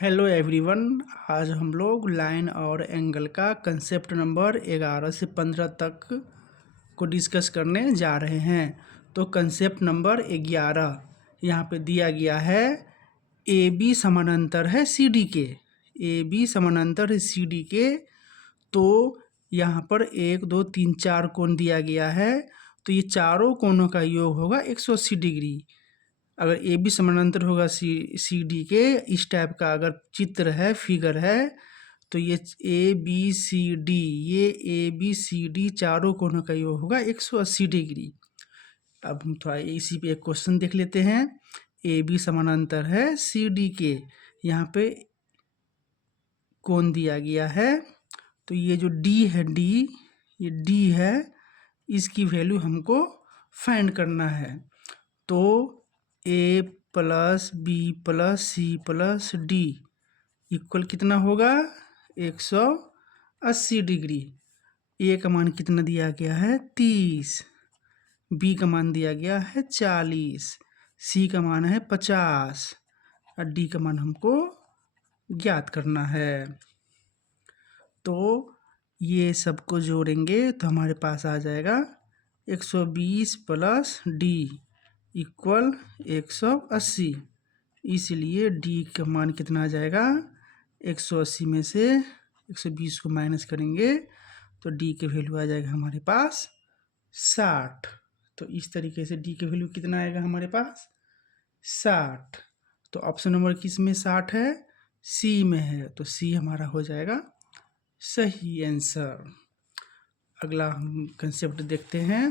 Hello everyone. आज हम लोग लाइन और एंगल का कंसेप्ट नंबर 11 से 15 तक को डिस्कस करने जा रहे हैं। तो कंसेप्ट नंबर 11 यहाँ पे दिया गया है। ए बी समानांतर है सी डी के। ए बी समानांतर है सी डी के। तो यहाँ पर 1 2 3 4 कोण दिया गया है। तो ये चारों कोणों का योग होगा 180 डिग्री। अगर ए बी समानांतर होगा सी डी के, इस टाइप का अगर चित्र है, फिगर है, तो ये ए बी सी डी, ये ए बी सी डी चारों कोणों का योग होगा 180 डिग्री। अब हम थोड़ा इसी पे एक क्वेश्चन देख लेते हैं। ए बी समानांतर है सी डी के, यहाँ पे कोण दिया गया है। तो ये जो डी है, ये डी है, इसकी वैल्यू हमको फाइंड करना है। तो A plus B plus C plus D equal कितना होगा 180 डिग्री। ए का मान कितना दिया गया है 30, बी का मान दिया गया है 40, सी का मान है 50 और डी का मान हमको ज्ञात करना है। तो ये सबको जोड़ेंगे तो हमारे पास आ जाएगा 120 प्लस डी इक्वल 180। इसलिए डी का मान कितना आ जाएगा 180 में से 120 को माइनस करेंगे तो डी के वैल्यू आ जाएगा हमारे पास 60। तो इस तरीके से डी के वैल्यू कितना आएगा हमारे पास 60। तो ऑप्शन नंबर किस में 60 है, सी में है। तो सी हमारा हो जाएगा सही आंसर। अगला हम कंसेप्ट देखते हैं।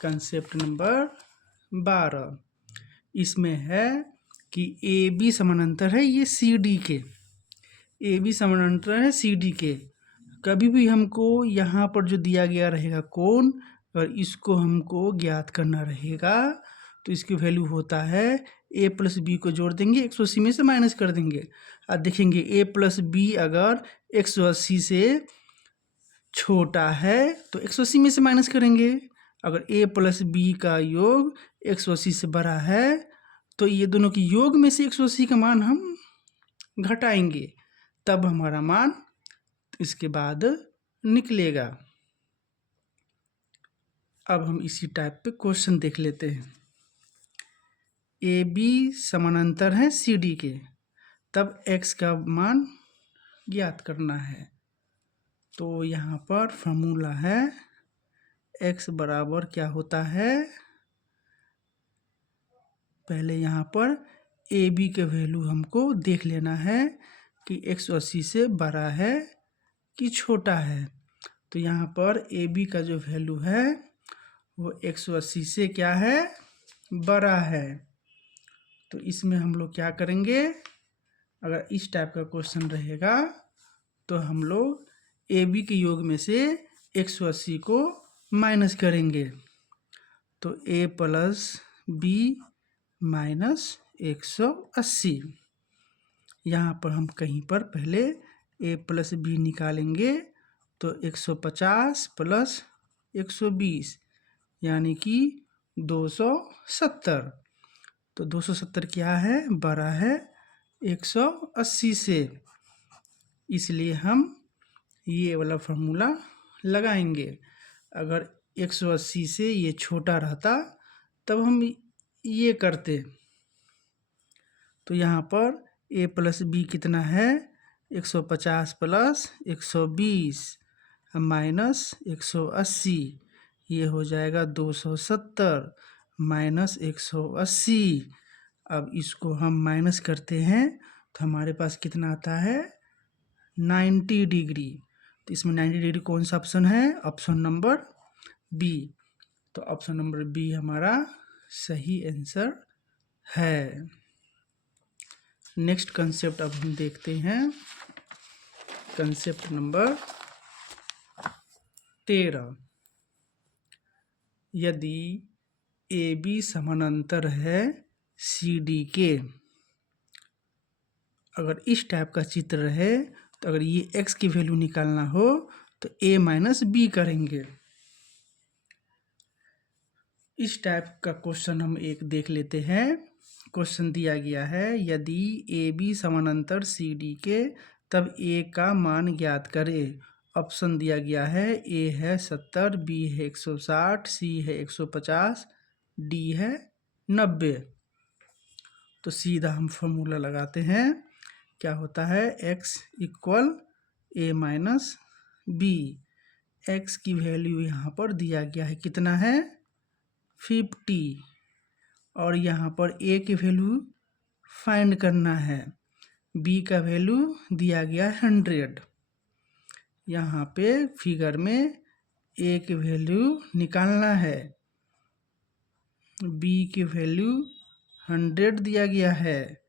कंसेप्ट नंबर 12 इसमें है कि ए बी समानांतर है ये सी डी के। ए बी समानांतर है सी डी के। कभी भी हमको यहाँ पर जो दिया गया रहेगा कोण, और इसको हमको ज्ञात करना रहेगा, तो इसकी वैल्यू होता है ए प्लस बी को जोड़ देंगे 180 में से माइनस कर देंगे और देखेंगे ए प्लस बी अगर 180 से छोटा है तो 180 में से माइनस करेंगे। अगर a प्लस बी का योग 180 से बड़ा है तो ये दोनों के योग में से 180 का मान हम घटाएंगे, तब हमारा मान इसके बाद निकलेगा। अब हम इसी टाइप पे क्वेश्चन देख लेते हैं। ए बी समानांतर है सी डी के, तब x का मान ज्ञात करना है। तो यहाँ पर फॉर्मूला है x बराबर क्या होता है, पहले यहाँ पर ए बी के वैल्यू हमको देख लेना है कि 180 से बड़ा है कि छोटा है। तो यहाँ पर ए बी का जो वैल्यू है वो 180 से क्या है, बड़ा है। तो इसमें हम लोग क्या करेंगे, अगर इस टाइप का क्वेश्चन रहेगा तो हम लोग ए बी के योग में से 180 को माइनस करेंगे। तो ए प्लस बी माइनस 180। यहाँ पर हम कहीं पर पहले ए प्लस बी निकालेंगे तो 150 प्लस 120 यानी कि 270। तो 270 क्या है, बड़ा है 180 से, इसलिए हम ये वाला फार्मूला लगाएंगे। अगर 180 से ये छोटा रहता तब हम ये करते। तो यहाँ पर a प्लस बी कितना है 150 प्लस 120 माइनस 180, ये हो जाएगा 270 माइनस 180। अब इसको हम माइनस करते हैं तो हमारे पास कितना आता है 90 डिग्री। तो इसमें 90 डिग्री कौन सा ऑप्शन है, ऑप्शन नंबर बी। तो ऑप्शन नंबर बी हमारा सही आंसर है। नेक्स्ट कंसेप्ट अब हम देखते हैं। कंसेप्ट नंबर 13, यदि ए बी समानांतर है सी डी के, अगर इस टाइप का चित्र है तो अगर ये x की वैल्यू निकालना हो तो a माइनस बी करेंगे। इस टाइप का क्वेश्चन हम एक देख लेते हैं क्वेश्चन दिया गया है यदि ए बी समानांतर सी डी के तब ए का मान ज्ञात करें। ऑप्शन दिया गया है ए है 70, बी है 160, सी है 150, डी है 90। तो सीधा हम फॉर्मूला लगाते हैं। क्या होता है x इक्वल ए माइनस बी। एक्स की वैल्यू यहाँ पर दिया गया है कितना है 50 और यहाँ पर ए की वैल्यू फाइंड करना है। बी का वैल्यू दिया गया है 100। यहाँ पे फिगर में ए की वैल्यू निकालना है। बी की वैल्यू 100 दिया गया है,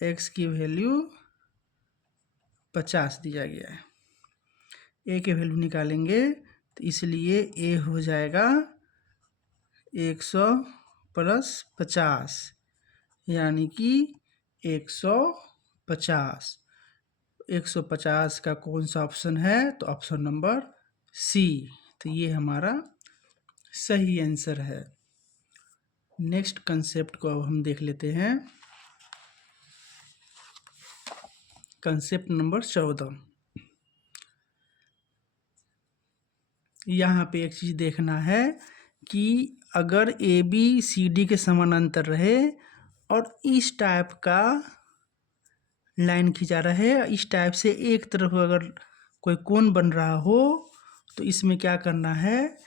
एक्स की वैल्यू 50 दिया गया है। ए की वैल्यू निकालेंगे तो इसलिए ए हो जाएगा 100 प्लस 50 यानी कि 150। 150 का कौन सा ऑप्शन है तो ऑप्शन नंबर सी। तो ये हमारा सही आंसर है। नेक्स्ट कंसेप्ट को अब हम देख लेते हैं। Concept number 14। यहाँ पे एक चीज़ देखना है कि अगर ए बी सी डी के समानांतर रहे और इस टाइप का लाइन खींचा रहे, इस टाइप से एक तरफ अगर कोई कोण बन रहा हो तो इसमें क्या करना है,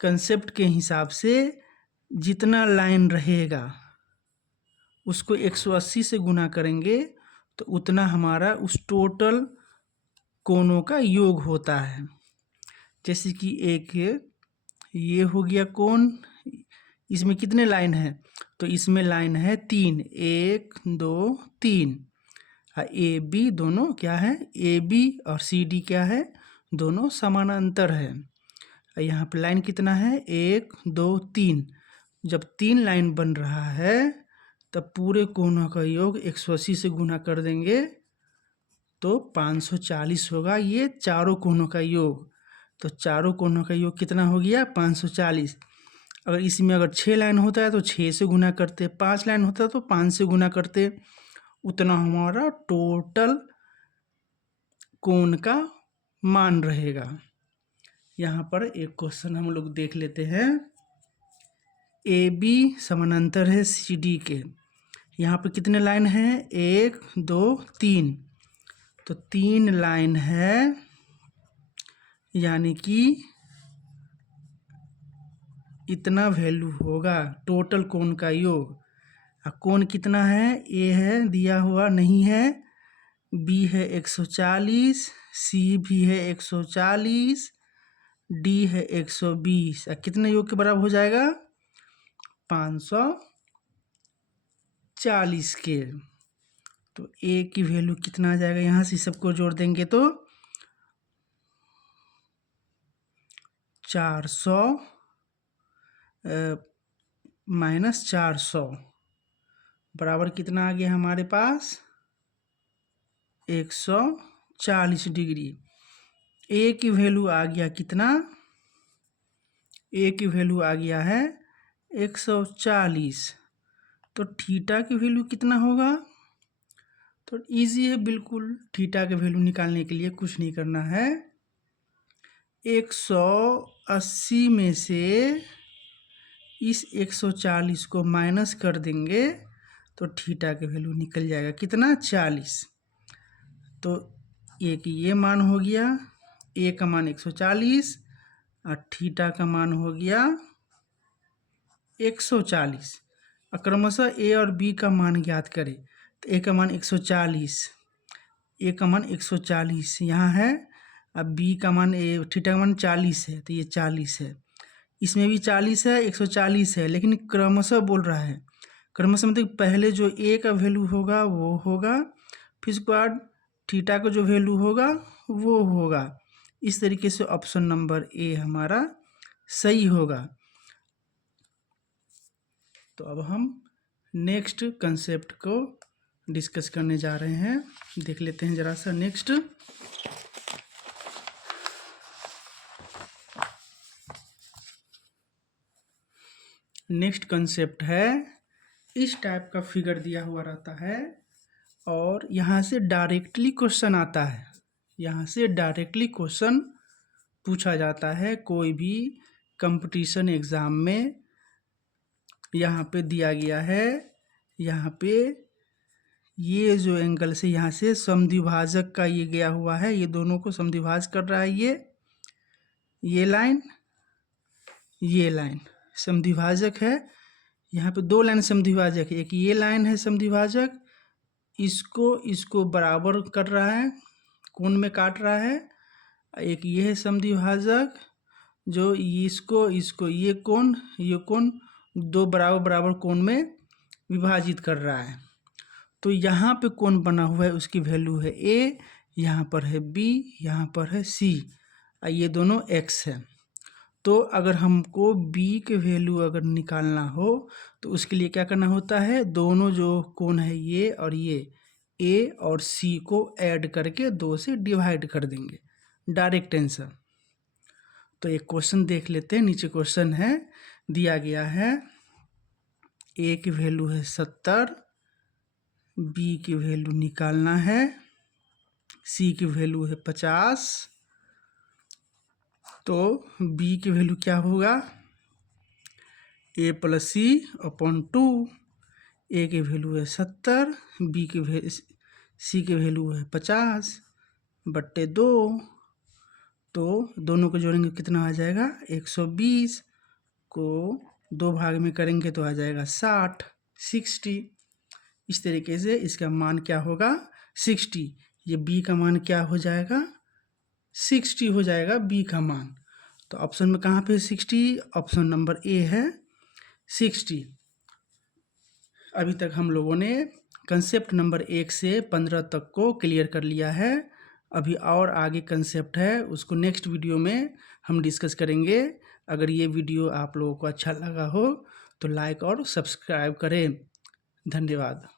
कंसेप्ट के हिसाब से जितना लाइन रहेगा उसको 180 से गुना करेंगे तो उतना हमारा उस टोटल कोणों का योग होता है। जैसे कि एक ये हो गया कोण, इसमें कितने लाइन है तो इसमें लाइन है 3, 1 2 3। ए बी दोनों क्या है, ए बी और सी डी क्या है, दोनों समानांतर है। यहाँ पे लाइन कितना है 1 2 3। जब 3 लाइन बन रहा है तब पूरे कोणों का योग 180 से गुना कर देंगे तो 540 होगा ये चारों कोणों का योग। तो चारों कोणों का योग कितना हो गया 540। अगर इसमें अगर 6 लाइन होता है तो 6 से गुना करते, 5 लाइन होता है तो 5 से गुना करते, उतना हमारा टोटल कोण का मान रहेगा। यहाँ पर एक क्वेश्चन हम लोग देख लेते हैं। ए बी समानांतर है सी डी के। यहाँ पर कितने लाइन है 1 2 3। तो 3 लाइन है यानी कि इतना वैल्यू होगा टोटल कोण का योग। कोण कितना है, ए है दिया हुआ नहीं है, बी है 140, सी भी है 140, डी है 120। कितने योग के बराबर हो जाएगा 540 के। तो ए की वैल्यू कितना आ जाएगा, यहाँ से सबको जोड़ देंगे तो 400 माइनस 400 बराबर कितना आ गया हमारे पास 140 डिग्री। ए की वैल्यू आ गया कितना, ए की वैल्यू आ गया है 140। तो थीटा की वैल्यू कितना होगा, तो इजी है बिल्कुल। थीटा के वैल्यू निकालने के लिए कुछ नहीं करना है, 180 में से इस 140 को माइनस कर देंगे तो थीटा के वैल्यू निकल जाएगा कितना 40। तो एक ये मान हो गया, ए का मान 140 और थीटा का मान हो गया 140। क्रमशः ए और बी का मान ज्ञात करें। तो ए का मान 140, ए का मान 140 यहाँ है, अब बी का मान थीटा का मान 40 है तो ये 40 है, इसमें भी 40 है 140 है, लेकिन क्रमशः बोल रहा है। क्रमशः मतलब पहले जो ए का वैल्यू होगा वो होगा, फिर उसके बाद थीटा का जो वैल्यू होगा वो होगा। इस तरीके से ऑप्शन नंबर ए हमारा सही होगा। तो अब हम नेक्स्ट कंसेप्ट को डिस्कस करने जा रहे हैं, देख लेते हैं जरा सा। नेक्स्ट कंसेप्ट है इस टाइप का फिगर दिया हुआ रहता है और यहाँ से डायरेक्टली क्वेश्चन आता है, यहाँ से डायरेक्टली क्वेश्चन पूछा जाता है कोई भी कंपटीशन एग्ज़ाम में। यहाँ पे दिया गया है, यहाँ पे ये जो एंगल से यहाँ से समद्विभाजक का ये गया हुआ है, ये दोनों को समद्विभाज कर रहा है, ये लाइन, ये लाइन समद्विभाजक है। यहाँ पे दो लाइन समद्विभाजक है, एक ये लाइन है समद्विभाजक, इसको बराबर कर रहा है, कोण में काट रहा है। एक ये है समद्विभाजक जो इसको ये कोण दो बराबर बराबर कोण में विभाजित कर रहा है। तो यहाँ पे कोण बना हुआ है, उसकी वैल्यू है a, यहाँ पर है b, यहाँ पर है c, ये दोनों x है। तो अगर हमको b के वैल्यू अगर निकालना हो तो उसके लिए क्या करना होता है, दोनों जो कोण है ये और ये a और c को ऐड करके 2 से डिवाइड कर देंगे, डायरेक्ट आंसर। तो एक क्वेश्चन देख लेते हैं। नीचे क्वेश्चन है, दिया गया है a की वैल्यू है 70, b की वैल्यू निकालना है, c की वैल्यू है 50। तो b की वैल्यू क्या होगा, a + c/2। a की वैल्यू है 70, c की वैल्यू है 50/2। तो दोनों को जोड़ेंगे कितना आ जाएगा, 120 को 2 भाग में करेंगे तो आ जाएगा 60। इस तरीके से इसका मान क्या होगा, 60। ये b का मान क्या हो जाएगा, 60 हो जाएगा b का मान। तो ऑप्शन में कहाँ पे 60, ऑप्शन नंबर ए है 60। अभी तक हम लोगों ने कंसेप्ट नंबर 1 से 15 तक को क्लियर कर लिया है। अभी और आगे कंसेप्ट है, उसको नेक्स्ट वीडियो में हम डिस्कस करेंगे। अगर ये वीडियो आप लोगों को अच्छा लगा हो तो लाइक और सब्सक्राइब करें। धन्यवाद।